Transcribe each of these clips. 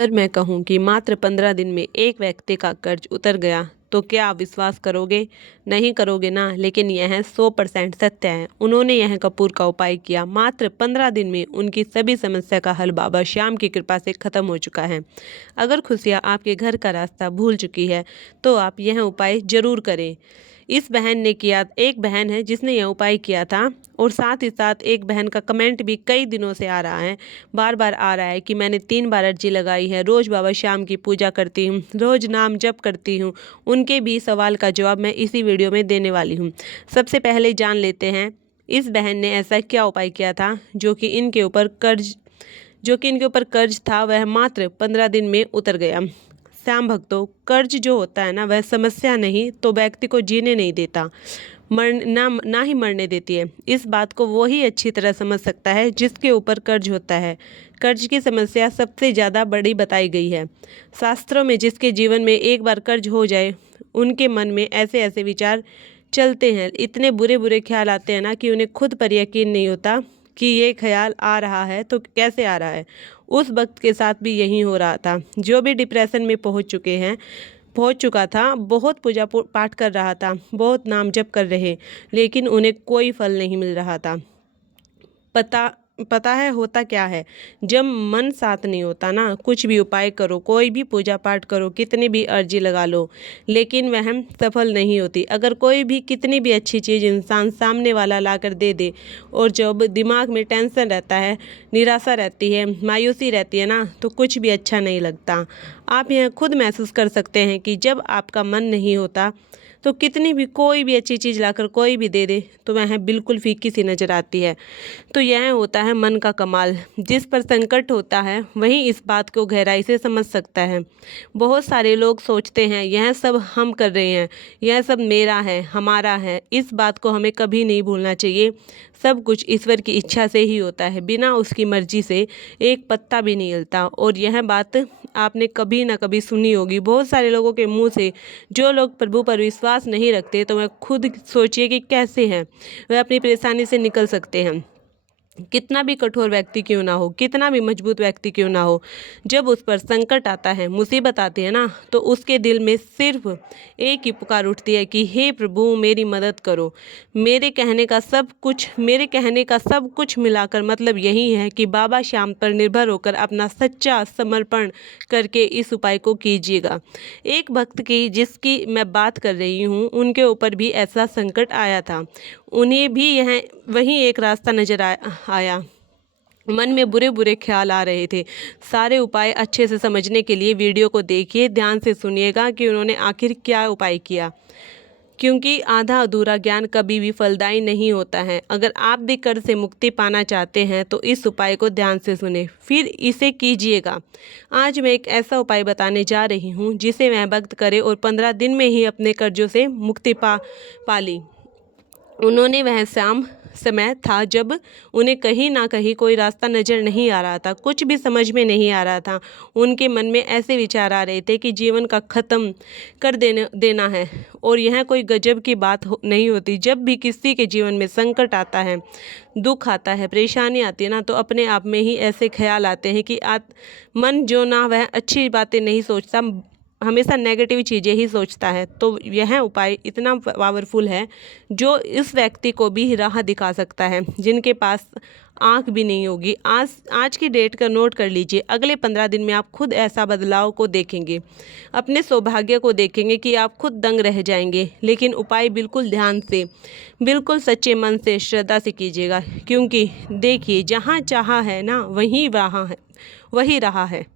अगर मैं कहूँ कि मात्र 15 दिन में एक व्यक्ति का कर्ज उतर गया तो क्या आप विश्वास करोगे? नहीं करोगे ना, लेकिन यह 100% सत्य है। उन्होंने यह कपूर का उपाय किया। मात्र 15 दिन में उनकी सभी समस्या का हल बाबा श्याम की कृपा से खत्म हो चुका है। अगर खुशियाँ आपके घर का रास्ता भूल चुकी है तो आप यह उपाय जरूर करें। इस बहन ने किया, एक बहन है जिसने यह उपाय किया था, और साथ ही साथ एक बहन का कमेंट भी कई दिनों से आ रहा है, बार बार आ रहा है कि मैंने 3 बार अर्जी लगाई है, रोज़ बाबा श्याम की पूजा करती हूँ, रोज़ नाम जप करती हूँ। उनके भी सवाल का जवाब मैं इसी वीडियो में देने वाली हूँ। सबसे पहले जान लेते हैं इस बहन ने ऐसा क्या उपाय किया था जो कि इनके ऊपर कर्ज था वह मात्र 15 दिन में उतर गया। श्याम भक्तों, कर्ज जो होता है ना, वह समस्या नहीं तो व्यक्ति को जीने नहीं देता, ना ही मरने देती है। इस बात को वो ही अच्छी तरह समझ सकता है जिसके ऊपर कर्ज होता है। कर्ज की समस्या सबसे ज़्यादा बड़ी बताई गई है शास्त्रों में। जिसके जीवन में एक बार कर्ज हो जाए उनके मन में ऐसे ऐसे विचार चलते हैं, इतने बुरे बुरे ख्याल आते हैं ना कि उन्हें खुद पर यकीन नहीं होता कि ये ख्याल आ रहा है तो कैसे आ रहा है। उस वक्त के साथ भी यही हो रहा था। जो भी डिप्रेशन में पहुंच चुका था, बहुत पूजा पाठ कर रहा था, बहुत नाम जप कर रहे, लेकिन उन्हें कोई फल नहीं मिल रहा था। पता है होता क्या है? जब मन साथ नहीं होता ना, कुछ भी उपाय करो, कोई भी पूजा पाठ करो, कितनी भी अर्जी लगा लो, लेकिन वह सफल नहीं होती। अगर कोई भी कितनी भी अच्छी चीज़ इंसान सामने वाला लाकर दे दे, और जब दिमाग में टेंशन रहता है, निराशा रहती है, मायूसी रहती है ना, तो कुछ भी अच्छा नहीं लगता। आप यह खुद महसूस कर सकते हैं कि जब आपका मन नहीं होता तो कितनी भी कोई भी अच्छी चीज़ लाकर कोई भी दे दे तो वह बिल्कुल फीकी सी नज़र आती है। तो यह होता है मन का कमाल। जिस पर संकट होता है वही इस बात को गहराई से समझ सकता है। बहुत सारे लोग सोचते हैं यह सब हम कर रहे हैं, यह सब मेरा है, हमारा है। इस बात को हमें कभी नहीं भूलना चाहिए। सब कुछ ईश्वर की इच्छा से ही होता है, बिना उसकी मर्जी से एक पत्ता भी नहीं हिलता। और यह बात आपने कभी ना कभी सुनी होगी बहुत सारे लोगों के मुंह से। जो लोग प्रभु पर विश्वास नहीं रखते तो वह खुद सोचिए कि कैसे हैं वह अपनी परेशानी से निकल सकते हैं। कितना भी कठोर व्यक्ति क्यों ना हो, कितना भी मजबूत व्यक्ति क्यों ना हो, जब उस पर संकट आता है, मुसीबत आती है ना, तो उसके दिल में सिर्फ एक ही पुकार उठती है कि हे प्रभु मेरी मदद करो। मेरे कहने का सब कुछ मिलाकर मतलब यही है कि बाबा श्याम पर निर्भर होकर अपना सच्चा समर्पण करके इस उपाय को कीजिएगा। एक भक्त की जिसकी मैं बात कर रही हूँ, उनके ऊपर भी ऐसा संकट आया था। उन्हें भी यह वही एक रास्ता नजर आया। मन में बुरे बुरे ख्याल आ रहे थे। सारे उपाय अच्छे से समझने के लिए वीडियो को देखिए, ध्यान से सुनिएगा कि उन्होंने आखिर क्या उपाय किया, क्योंकि आधा अधूरा ज्ञान कभी भी फलदायी नहीं होता है। अगर आप भी कर्ज से मुक्ति पाना चाहते हैं तो इस उपाय को ध्यान से सुने, फिर इसे कीजिएगा। आज मैं एक ऐसा उपाय बताने जा रही हूँ जिसे वह भक्त करे और 15 दिन में ही अपने कर्जों से मुक्ति पा ली। उन्होंने वह समय था जब उन्हें कहीं ना कहीं कोई रास्ता नज़र नहीं आ रहा था, कुछ भी समझ में नहीं आ रहा था। उनके मन में ऐसे विचार आ रहे थे कि जीवन का ख़त्म कर देना है। और यह कोई गजब की बात नहीं होती। जब भी किसी के जीवन में संकट आता है, दुख आता है, परेशानी आती है ना, तो अपने आप में ही ऐसे ख्याल आते हैं कि मन जो ना वह अच्छी बातें नहीं सोचता, हमेशा नेगेटिव चीज़ें ही सोचता है। तो यह उपाय इतना पावरफुल है जो इस व्यक्ति को भी राह दिखा सकता है, जिनके पास आँख भी नहीं होगी। आज की डेट का नोट कर लीजिए। अगले 15 दिन में आप खुद ऐसा बदलाव को देखेंगे, अपने सौभाग्य को देखेंगे कि आप खुद दंग रह जाएंगे। लेकिन उपाय बिल्कुल ध्यान से, बिल्कुल सच्चे मन से, श्रद्धा से कीजिएगा, क्योंकि देखिए जहाँ चाहा है ना वही रहा है।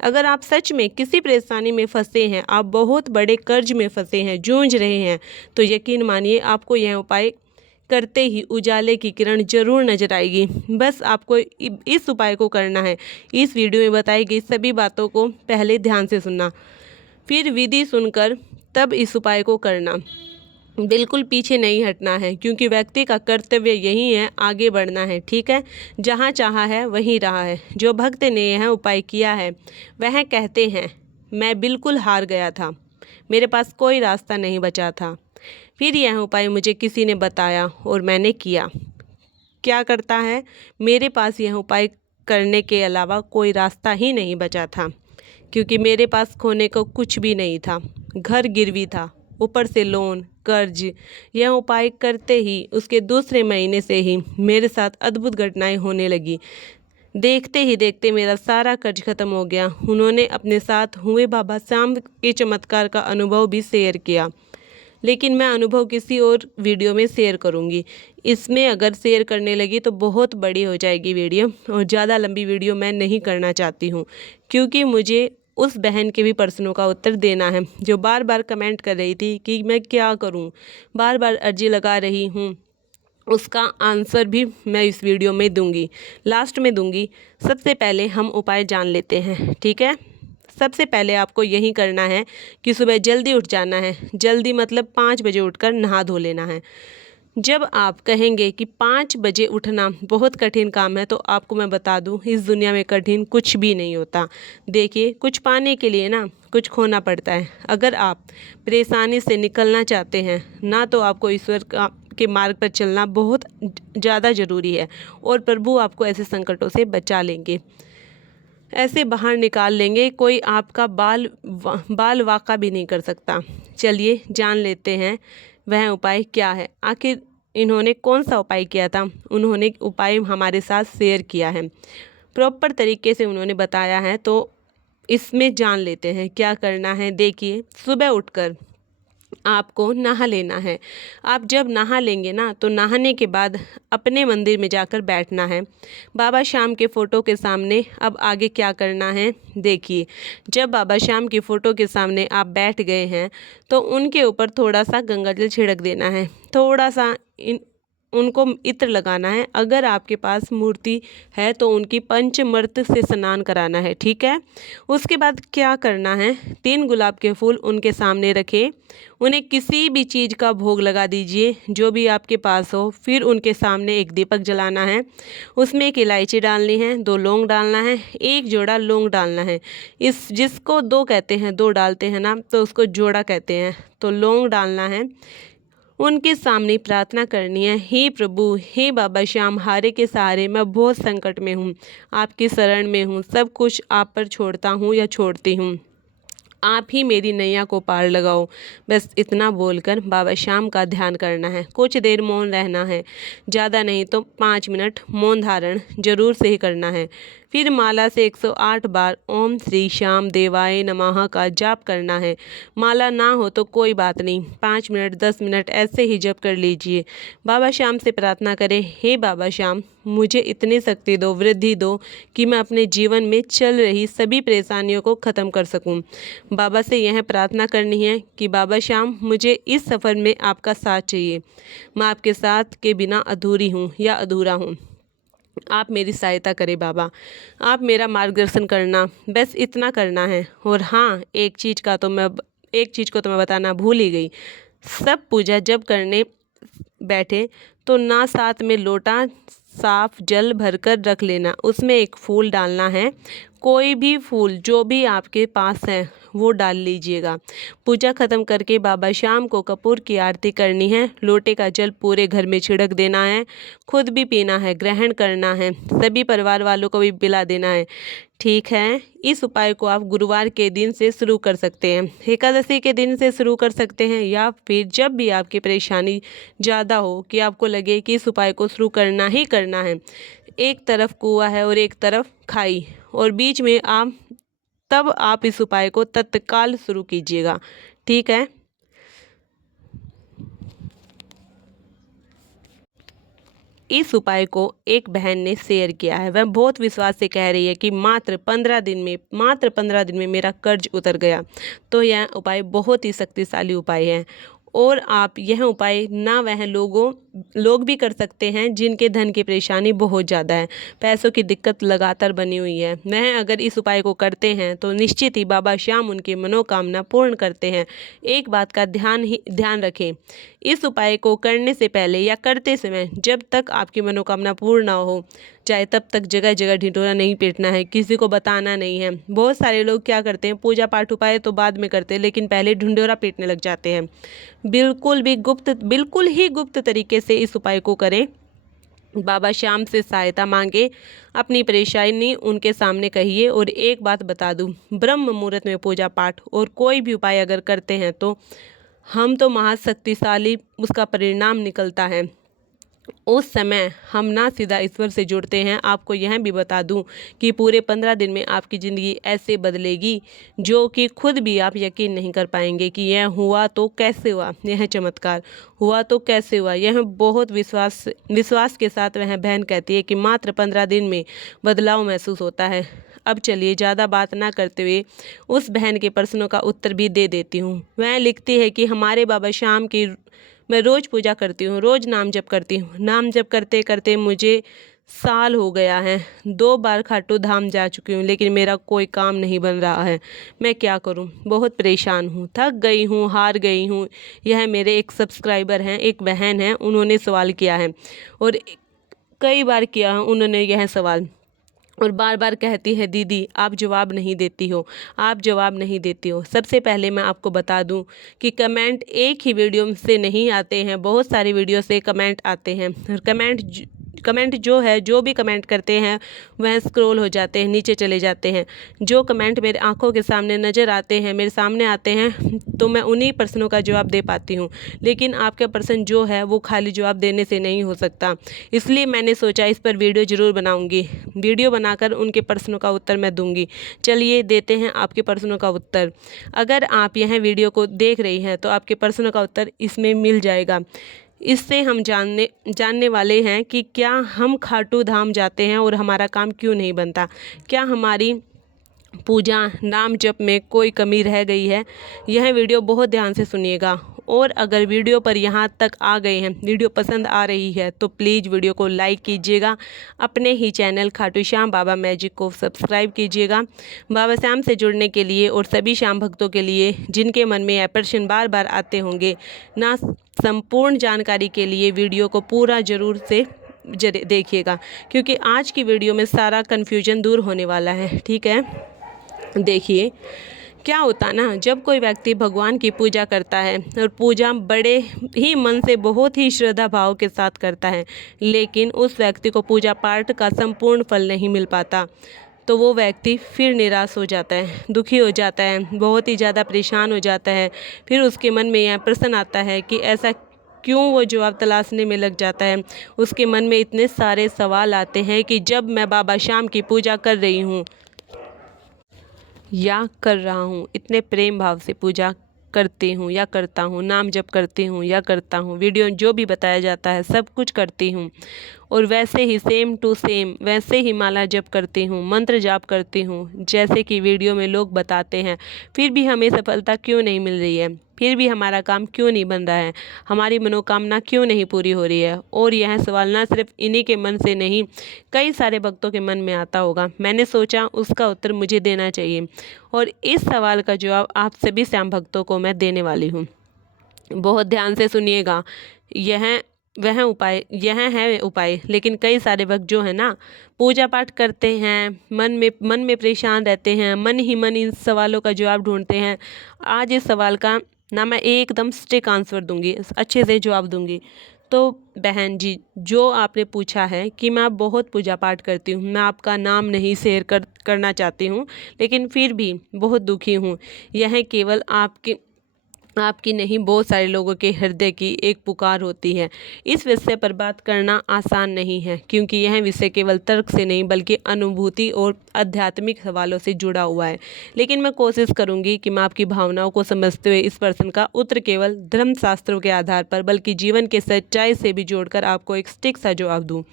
अगर आप सच में किसी परेशानी में फंसे हैं, आप बहुत बड़े कर्ज में फंसे हैं, जूझ रहे हैं, तो यकीन मानिए आपको यह उपाय करते ही उजाले की किरण जरूर नजर आएगी। बस आपको इस उपाय को करना है। इस वीडियो में बताई गई सभी बातों को पहले ध्यान से सुनना, फिर विधि सुनकर तब इस उपाय को करना। बिल्कुल पीछे नहीं हटना है, क्योंकि व्यक्ति का कर्तव्य यही है, आगे बढ़ना है। ठीक है, जहाँ चाहा है वहीं रहा है। जो भक्त ने यह उपाय किया है वह कहते हैं मैं बिल्कुल हार गया था, मेरे पास कोई रास्ता नहीं बचा था। फिर यह उपाय मुझे किसी ने बताया और मैंने किया। क्या करता है, मेरे पास यह उपाय करने के अलावा कोई रास्ता ही नहीं बचा था। क्योंकि मेरे पास खोने को कुछ भी नहीं था। घर गिरवी था, ऊपर से लोन, कर्ज। यह उपाय करते ही उसके दूसरे महीने से ही मेरे साथ अद्भुत घटनाएं होने लगी। देखते ही देखते मेरा सारा कर्ज खत्म हो गया। उन्होंने अपने साथ हुए बाबा श्याम के चमत्कार का अनुभव भी शेयर किया, लेकिन मैं अनुभव किसी और वीडियो में शेयर करूंगी। इसमें अगर शेयर करने लगी तो बहुत बड़ी हो जाएगी वीडियो, और ज़्यादा लंबी वीडियो मैं नहीं करना चाहती हूँ, क्योंकि मुझे उस बहन के भी प्रश्नों का उत्तर देना है जो बार बार कमेंट कर रही थी कि मैं क्या करूँ, बार बार अर्जी लगा रही हूँ। उसका आंसर भी मैं इस वीडियो में दूंगी, लास्ट में दूंगी। सबसे पहले हम उपाय जान लेते हैं, ठीक है। सबसे पहले आपको यही करना है कि सुबह जल्दी उठ जाना है। जल्दी मतलब 5 बजे उठकर नहा धो लेना है। जब आप कहेंगे कि 5 बजे उठना बहुत कठिन काम है, तो आपको मैं बता दूं, इस दुनिया में कठिन कुछ भी नहीं होता। देखिए, कुछ पाने के लिए ना कुछ खोना पड़ता है। अगर आप परेशानी से निकलना चाहते हैं ना, तो आपको ईश्वर के मार्ग पर चलना बहुत ज़्यादा ज़रूरी है, और प्रभु आपको ऐसे संकटों से बचा लेंगे, ऐसे बाहर निकाल लेंगे, कोई आपका बाल वाका भी नहीं कर सकता। चलिए जान लेते हैं वह उपाय क्या है। आखिर इन्होंने कौन सा उपाय किया था। उन्होंने उपाय हमारे साथ शेयर किया है, प्रॉपर तरीके से उन्होंने बताया है, तो इसमें जान लेते हैं क्या करना है। देखिए, सुबह उठकर आपको नहा लेना है। आप जब नहा लेंगे ना, तो नहाने के बाद अपने मंदिर में जाकर बैठना है बाबा श्याम के फ़ोटो के सामने। अब आगे क्या करना है देखिए, जब बाबा श्याम की फ़ोटो के सामने आप बैठ गए हैं, तो उनके ऊपर थोड़ा सा गंगा जल छिड़क देना है। थोड़ा सा उनको इत्र लगाना है। अगर आपके पास मूर्ति है तो उनकी पंचमृत से स्नान कराना है, ठीक है। उसके बाद क्या करना है, 3 गुलाब के फूल उनके सामने रखें। उन्हें किसी भी चीज़ का भोग लगा दीजिए जो भी आपके पास हो। फिर उनके सामने एक दीपक जलाना है, उसमें एक इलायची डालनी है, 2 लौंग डालना है, 1 जोड़ा लौंग डालना है। इस जिसको 2 कहते हैं, 2 डालते हैं ना, तो उसको जोड़ा कहते हैं। तो लौंग डालना है, उनके सामने प्रार्थना करनी है, हे प्रभु, हे बाबा श्याम हारे के सहारे, मैं बहुत संकट में हूँ, आपकी शरण में हूँ, सब कुछ आप पर छोड़ता हूँ या छोड़ती हूँ, आप ही मेरी नैया को पार लगाओ। बस इतना बोलकर बाबा श्याम का ध्यान करना है। कुछ देर मौन रहना है, ज़्यादा नहीं तो 5 मिनट मौन धारण जरूर से ही करना है। फिर माला से 108 बार ओम श्री श्याम देवाय नमः का जाप करना है। माला ना हो तो कोई बात नहीं, 5 मिनट 10 मिनट ऐसे ही जप कर लीजिए। बाबा श्याम से प्रार्थना करें, हे बाबा श्याम, मुझे इतनी शक्ति दो, वृद्धि दो कि मैं अपने जीवन में चल रही सभी परेशानियों को ख़त्म कर सकूं। बाबा से यह प्रार्थना करनी है कि बाबा श्याम, मुझे इस सफ़र में आपका साथ चाहिए। मैं आपके साथ के बिना अधूरी हूँ या अधूरा हूँ। आप मेरी सहायता करें बाबा, आप मेरा मार्गदर्शन करना, बस इतना करना है। और हाँ, एक चीज़ को तो मैं बताना भूल ही गई। सब पूजा जब करने बैठे तो ना साथ में लोटा साफ जल भरकर रख लेना, उसमें एक फूल डालना है। कोई भी फूल जो भी आपके पास है वो डाल लीजिएगा। पूजा खत्म करके बाबा श्याम को कपूर की आरती करनी है। लोटे का जल पूरे घर में छिड़क देना है, खुद भी पीना है, ग्रहण करना है, सभी परिवार वालों को भी पिला देना है, ठीक है। इस उपाय को आप गुरुवार के दिन से शुरू कर सकते हैं, एकादशी के दिन से शुरू कर सकते हैं, या फिर जब भी आपकी परेशानी ज़्यादा हो कि आपको लगे कि इस उपाय को शुरू करना ही करना है। एक तरफ कुआं है और एक तरफ खाई, और बीच में तब आप इस उपाय को तत्काल शुरू कीजिएगा, ठीक है। इस उपाय को एक बहन ने शेयर किया है, वह बहुत विश्वास से कह रही है कि मात्र 15 दिन में मेरा कर्ज उतर गया। तो यह उपाय बहुत ही शक्तिशाली उपाय है, और आप यह उपाय ना वह लोग भी कर सकते हैं जिनके धन की परेशानी बहुत ध्यादा है, पैसों की दिक्कत लगातार बनी हुई है। वह अगर इस उपाय को करते हैं तो निश्चित ही बाबा श्याम उनकी मनोकामना पूर्ण करते हैं। एक बात का ध्यान रखें, इस उपाय को करने से पहले या करते समय जब तक आपकी मनोकामना पूर्ण ना हो चाहे, तब तक जगह जगह ढिंढोरा नहीं पीटना है, किसी को बताना नहीं है। बहुत सारे लोग क्या करते हैं, पूजा पाठ उपाय तो बाद में करते हैं, लेकिन पहले ढिंढोरा पीटने लग जाते हैं। बिल्कुल ही गुप्त तरीके से इस उपाय को करें। बाबा श्याम से सहायता मांगे, अपनी परेशानी उनके सामने कहिए। और एक बात बता दूं, ब्रह्म मुहूर्त में पूजा पाठ और कोई भी उपाय अगर करते हैं तो हम तो महाशक्तिशाली उसका परिणाम निकलता है। उस समय हम ना सीधा ईश्वर से जुड़ते हैं। आपको यह भी बता दूं कि पूरे 15 दिन में आपकी ज़िंदगी ऐसे बदलेगी जो कि खुद भी आप यकीन नहीं कर पाएंगे कि यह हुआ तो कैसे हुआ, यह चमत्कार हुआ तो कैसे हुआ। यह बहुत विश्वास के साथ वह बहन कहती है कि मात्र 15 दिन में बदलाव महसूस होता है। अब चलिए ज़्यादा बात ना करते हुए उस बहन के प्रश्नों का उत्तर भी दे देती हूँ। वह लिखती है कि हमारे बाबा श्याम की मैं रोज़ पूजा करती हूँ, रोज़ नाम जप करती हूँ। नाम जप करते करते मुझे साल हो गया है। 2 बार खाटू धाम जा चुकी हूँ, लेकिन मेरा कोई काम नहीं बन रहा है। मैं क्या करूँ? बहुत परेशान हूँ, थक गई हूँ, हार गई हूँ। यह मेरे एक सब्सक्राइबर हैं, एक बहन है, उन्होंने सवाल किया है और कई बार किया है उन्होंने यह सवाल, और बार बार कहती है दीदी आप जवाब नहीं देती हो, आप जवाब नहीं देती हो। सबसे पहले मैं आपको बता दूं कि कमेंट एक ही वीडियो से नहीं आते हैं, बहुत सारी वीडियो से कमेंट आते हैं। और कमेंट जो है, जो भी कमेंट करते हैं वह स्क्रॉल हो जाते हैं, नीचे चले जाते हैं। जो कमेंट मेरे आंखों के सामने नज़र आते हैं, मेरे सामने आते हैं, तो मैं उन्हीं प्रश्नों का जवाब दे पाती हूँ। लेकिन आपका प्रश्न जो है वो खाली जवाब देने से नहीं हो सकता, इसलिए मैंने सोचा इस पर वीडियो ज़रूर बनाऊँगी। वीडियो बनाकर उनके प्रश्नों का उत्तर मैं दूंगी। चलिए देते हैं आपके प्रश्नों का उत्तर। अगर आप यह वीडियो को देख रही हैं तो आपके प्रश्नों का उत्तर इसमें मिल जाएगा। इससे हम जानने वाले हैं कि क्या हम खाटू धाम जाते हैं और हमारा काम क्यों नहीं बनता, क्या हमारी पूजा नाम जप में कोई कमी रह गई है। यह वीडियो बहुत ध्यान से सुनिएगा, और अगर वीडियो पर यहाँ तक आ गए हैं, वीडियो पसंद आ रही है तो प्लीज़ वीडियो को लाइक कीजिएगा। अपने ही चैनल खाटू श्याम बाबा मैजिक को सब्सक्राइब कीजिएगा। बाबा श्याम से जुड़ने के लिए और सभी श्याम भक्तों के लिए जिनके मन में यह प्रश्न बार बार आते होंगे ना, संपूर्ण जानकारी के लिए वीडियो को पूरा ज़रूर से देखिएगा, क्योंकि आज की वीडियो में सारा कन्फ्यूजन दूर होने वाला है। ठीक है, देखिए क्या होता ना, जब कोई व्यक्ति भगवान की पूजा करता है और पूजा बड़े ही मन से बहुत ही श्रद्धा भाव के साथ करता है, लेकिन उस व्यक्ति को पूजा पाठ का संपूर्ण फल नहीं मिल पाता, तो वो व्यक्ति फिर निराश हो जाता है, दुखी हो जाता है, बहुत ही ज़्यादा परेशान हो जाता है। फिर उसके मन में यह प्रश्न आता है कि ऐसा क्यों, वो जवाब तलाशने में लग जाता है। उसके मन में इतने सारे सवाल आते हैं कि जब मैं बाबा श्याम की पूजा कर रही हूँ या कर रहा हूँ, इतने प्रेम भाव से पूजा करती हूँ या करता हूँ, नाम जप करती हूँ या करता हूँ, वीडियो जो भी बताया जाता है सब कुछ करती हूँ, और वैसे ही सेम टू सेम वैसे ही माला जप करती हूँ, मंत्र जाप करती हूँ जैसे कि वीडियो में लोग बताते हैं, फिर भी हमें सफलता क्यों नहीं मिल रही है, फिर भी हमारा काम क्यों नहीं बन रहा है, हमारी मनोकामना क्यों नहीं पूरी हो रही है। और यह सवाल ना सिर्फ इन्हीं के मन से नहीं, कई सारे भक्तों के मन में आता होगा। मैंने सोचा उसका उत्तर मुझे देना चाहिए, और इस सवाल का जवाब आप सभी श्याम भक्तों को मैं देने वाली हूँ। बहुत ध्यान से सुनिएगा। यह यह है उपाय। लेकिन कई सारे भक्त जो है ना, पूजा पाठ करते हैं, मन में परेशान रहते हैं, मन ही मन इन सवालों का जवाब ढूंढते हैं। आज इस सवाल का ना मैं एकदम स्ट्रिक्ट आंसर दूंगी, अच्छे से जवाब दूंगी। तो बहन जी, जो आपने पूछा है कि मैं बहुत पूजा पाठ करती हूँ, मैं आपका नाम नहीं शेयर करना चाहती हूँ, लेकिन फिर भी बहुत दुखी हूँ। यह केवल आपकी नहीं, बहुत सारे लोगों के हृदय की एक पुकार होती है। इस विषय पर बात करना आसान नहीं है, क्योंकि यह विषय केवल तर्क से नहीं बल्कि अनुभूति और आध्यात्मिक सवालों से जुड़ा हुआ है। लेकिन मैं कोशिश करूंगी कि मैं आपकी भावनाओं को समझते हुए इस प्रश्न का उत्तर केवल धर्मशास्त्रों के आधार पर बल्कि जीवन के सच्चाई से भी जोड़कर आपको एक सटीक सा जवाब दूँ।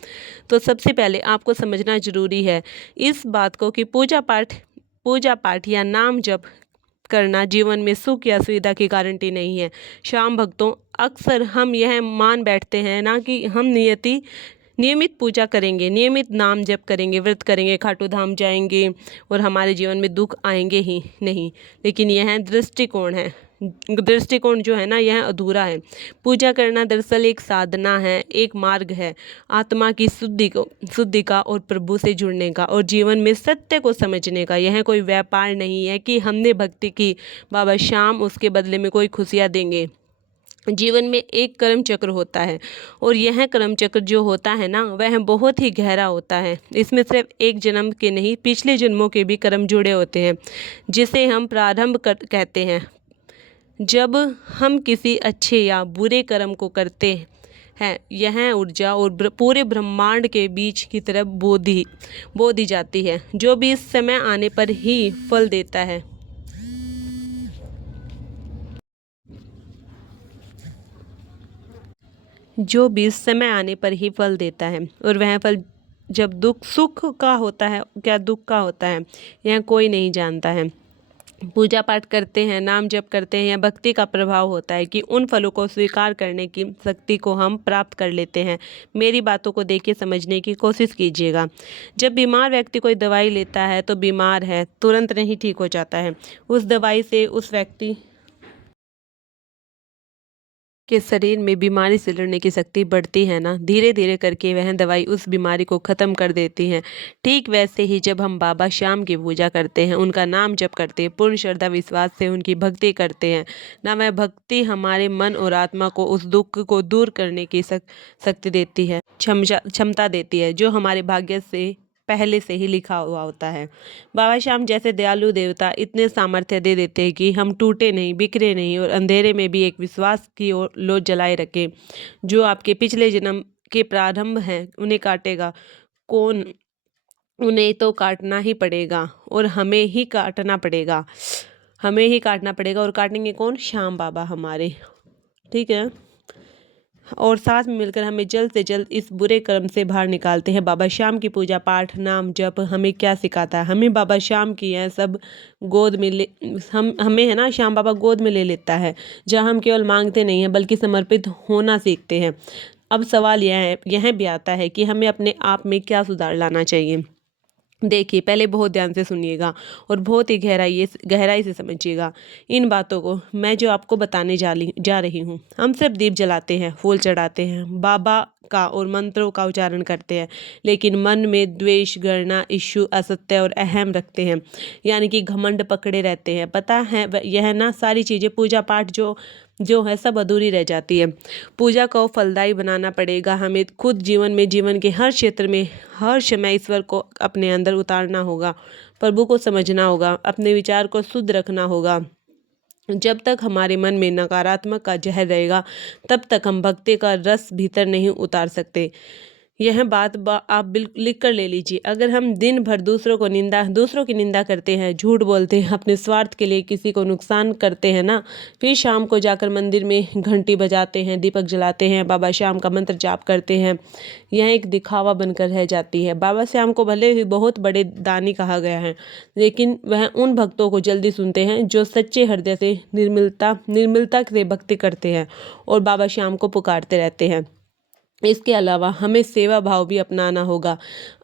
तो सबसे पहले आपको समझना जरूरी है इस बात को कि पूजा पाठ या नाम जप करना जीवन में सुख या सुविधा की गारंटी नहीं है। श्याम भक्तों, अक्सर हम यह मान बैठते हैं ना कि हम नियमित पूजा करेंगे, नियमित नाम जप करेंगे, व्रत करेंगे, खाटू धाम जाएंगे और हमारे जीवन में दुख आएंगे ही नहीं। लेकिन यह दृष्टिकोण जो है ना, यह अधूरा है। पूजा करना दरअसल एक साधना है, एक मार्ग है आत्मा की शुद्धि का और प्रभु से जुड़ने का और जीवन में सत्य को समझने का। यह कोई व्यापार नहीं है कि हमने भक्ति की, बाबा श्याम उसके बदले में कोई खुशियाँ देंगे। जीवन में एक कर्म चक्र होता है और यह कर्म चक्र जो होता है ना, वह बहुत ही गहरा होता है। इसमें सिर्फ एक जन्म के नहीं, पिछले जन्मों के भी कर्म जुड़े होते हैं, जिसे हम प्रारंभ कहते हैं। जब हम किसी अच्छे या बुरे कर्म को करते हैं, यह ऊर्जा और पूरे ब्रह्मांड के बीच की तरफ बो दी जाती है, जो भी इस समय आने पर ही फल देता है। जो भी समय आने पर ही फल देता है, और वह फल जब दुख सुख का होता है क्या दुख का होता है, यह कोई नहीं जानता है। पूजा पाठ करते हैं, नाम जप करते हैं, या भक्ति का प्रभाव होता है कि उन फलों को स्वीकार करने की शक्ति को हम प्राप्त कर लेते हैं। मेरी बातों को देखिए, समझने की कोशिश कीजिएगा। जब बीमार व्यक्ति कोई दवाई लेता है तो बीमार है तुरंत नहीं ठीक हो जाता है। उस दवाई से उस व्यक्ति के शरीर में बीमारी से लड़ने की शक्ति बढ़ती है ना, धीरे धीरे करके वह दवाई उस बीमारी को ख़त्म कर देती है। ठीक वैसे ही जब हम बाबा श्याम की पूजा करते हैं, उनका नाम जप करते हैं, पूर्ण श्रद्धा विश्वास से उनकी भक्ति करते हैं ना, वह भक्ति हमारे मन और आत्मा को उस दुख को दूर करने की शक्ति देती है, क्षमता देती है, जो हमारे भाग्य से पहले से ही लिखा हुआ होता है। बाबा श्याम जैसे दयालु देवता इतने सामर्थ्य दे देते हैं कि हम टूटे नहीं, बिखरे नहीं, और अंधेरे में भी एक विश्वास की ओर लो जलाए रखें। जो आपके पिछले जन्म के प्रारंभ हैं उन्हें काटेगा कौन? उन्हें तो काटना ही पड़ेगा, और हमें ही काटना पड़ेगा, हमें ही काटना पड़ेगा। और काटेंगे कौन? श्याम बाबा हमारे। ठीक है, और साथ में मिलकर हमें जल्द से जल्द इस बुरे कर्म से बाहर निकालते हैं। बाबा श्याम की पूजा पाठ नाम जप हमें क्या सिखाता है? हमें बाबा श्याम की यह सब गोद में ले हमें है ना, श्याम बाबा गोद में ले लेता है, जहाँ हम केवल मांगते नहीं हैं बल्कि समर्पित होना सीखते हैं। अब सवाल यह भी आता है कि हमें अपने आप में क्या सुधार लाना चाहिए। देखिए, पहले बहुत ध्यान से सुनिएगा और बहुत ही गहराई से समझिएगा इन बातों को मैं जो आपको बताने जा रही हूँ। हम सिर्फ दीप जलाते हैं, फूल चढ़ाते हैं, बाबा का और मंत्रों का उच्चारण करते हैं, लेकिन मन में द्वेष, घृणा, इश्यू, असत्य और अहम रखते हैं, यानी कि घमंड पकड़े रहते हैं। पता है, यह ना सारी चीज़ें पूजा पाठ जो है सब अधूरी रह जाती है। पूजा को फलदायी बनाना पड़ेगा हमें खुद जीवन के हर क्षेत्र में हर समय ईश्वर को अपने अंदर उतारना होगा, प्रभु को समझना होगा, अपने विचार को शुद्ध रखना होगा। जब तक हमारे मन में नकारात्मक का जहर रहेगा, तब तक हम भक्ति का रस भीतर नहीं उतार सकते। यह बात आप बिल्कुल लिख कर ले लीजिए। अगर हम दिन भर दूसरों की निंदा करते हैं, झूठ बोलते हैं, अपने स्वार्थ के लिए किसी को नुकसान करते हैं ना, फिर शाम को जाकर मंदिर में घंटी बजाते हैं, दीपक जलाते हैं, बाबा श्याम का मंत्र जाप करते हैं, यह एक दिखावा बनकर रह जाती है। बाबा श्याम को भले ही बहुत बड़े दानी कहा गया है, लेकिन वह उन भक्तों को जल्दी सुनते हैं जो सच्चे हृदय से निर्मलता से भक्ति करते हैं और बाबा श्याम को पुकारते रहते हैं। इसके अलावा हमें सेवा भाव भी अपनाना होगा।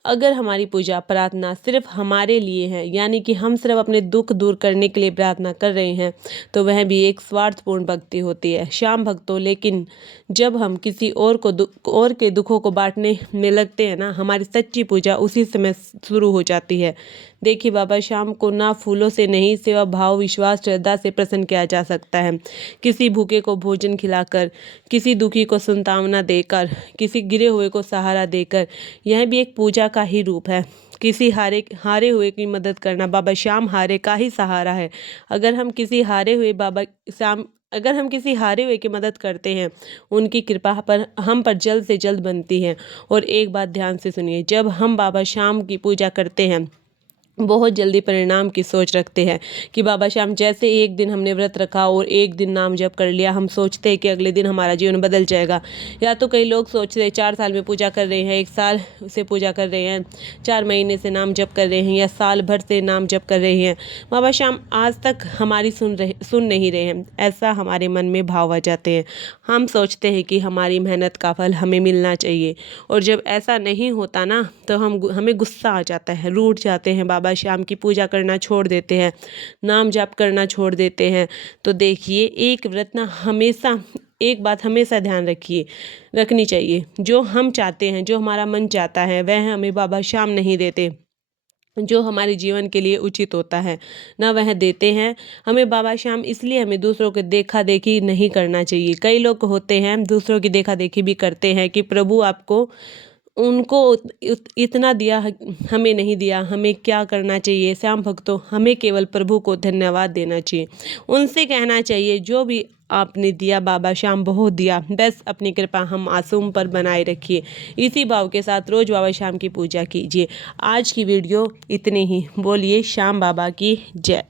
अगर हमारी पूजा प्रार्थना सिर्फ हमारे लिए है, यानी कि हम सिर्फ अपने दुख दूर करने के लिए प्रार्थना कर रहे हैं, तो वह भी एक स्वार्थपूर्ण भक्ति होती है। श्याम भक्तों, लेकिन जब हम किसी और के दुखों को बांटने में लगते हैं ना, हमारी सच्ची पूजा उसी समय शुरू हो जाती है। देखिए, बाबा श्याम को ना फूलों से नहीं, सेवा भाव, विश्वास, श्रद्धा से प्रसन्न किया जा सकता है। किसी भूखे को भोजन खिलाकर, किसी दुखी को सांत्वना देकर, किसी गिरे हुए को सहारा देकर, यह भी एक पूजा का ही रूप है। किसी हारे हुए की मदद करना बाबा श्याम हारे का ही सहारा है। अगर हम किसी हारे हुए की मदद करते हैं, उनकी कृपा हम पर जल्द से जल्द बनती है। और एक बात ध्यान से सुनिए, जब हम बाबा श्याम की पूजा करते हैं, बहुत जल्दी परिणाम की सोच रखते हैं कि बाबा श्याम जैसे एक दिन हमने व्रत रखा और एक दिन नाम जप कर लिया, हम सोचते हैं कि अगले दिन हमारा जीवन बदल जाएगा। या तो कई लोग सोचते हैं 4 साल में पूजा कर रहे हैं, 1 साल से पूजा कर रहे हैं, 4 महीने से नाम जप कर रहे हैं, या साल भर से नाम जप कर रहे हैं, बाबा श्याम आज तक हमारी सुन नहीं रहे हैं। ऐसा हमारे मन में भाव आ जाते हैं। हम सोचते हैं कि हमारी मेहनत का फल हमें मिलना चाहिए, और जब ऐसा नहीं होता ना, तो हमें गुस्सा आ जाता है, रूठ जाते हैं, बाबा श्याम की पूजा करना छोड़ देते हैं, नाम जाप करना छोड़ देते हैं। तो देखिए, एक बात हमेशा ध्यान रखनी चाहिए, जो हम चाहते हैं, जो हमारा मन चाहता है, वह हमें बाबा श्याम नहीं देते। जो हमारे जीवन के लिए उचित होता है ना वह देते हैं हमें बाबा श्याम। इसलिए हमें दूसरों को देखा देखी नहीं करना चाहिए। कई लोग होते हैं दूसरों की देखा देखी भी करते हैं कि प्रभु आपको उनको इतना दिया हमें नहीं दिया, हमें क्या करना चाहिए। श्याम भक्तों, हमें केवल प्रभु को धन्यवाद देना चाहिए, उनसे कहना चाहिए जो भी आपने दिया बाबा श्याम बहुत दिया, बस अपनी कृपा हम मासूम पर बनाए रखिए। इसी भाव के साथ रोज बाबा श्याम की पूजा कीजिए। आज की वीडियो इतने ही। बोलिए श्याम बाबा की जय।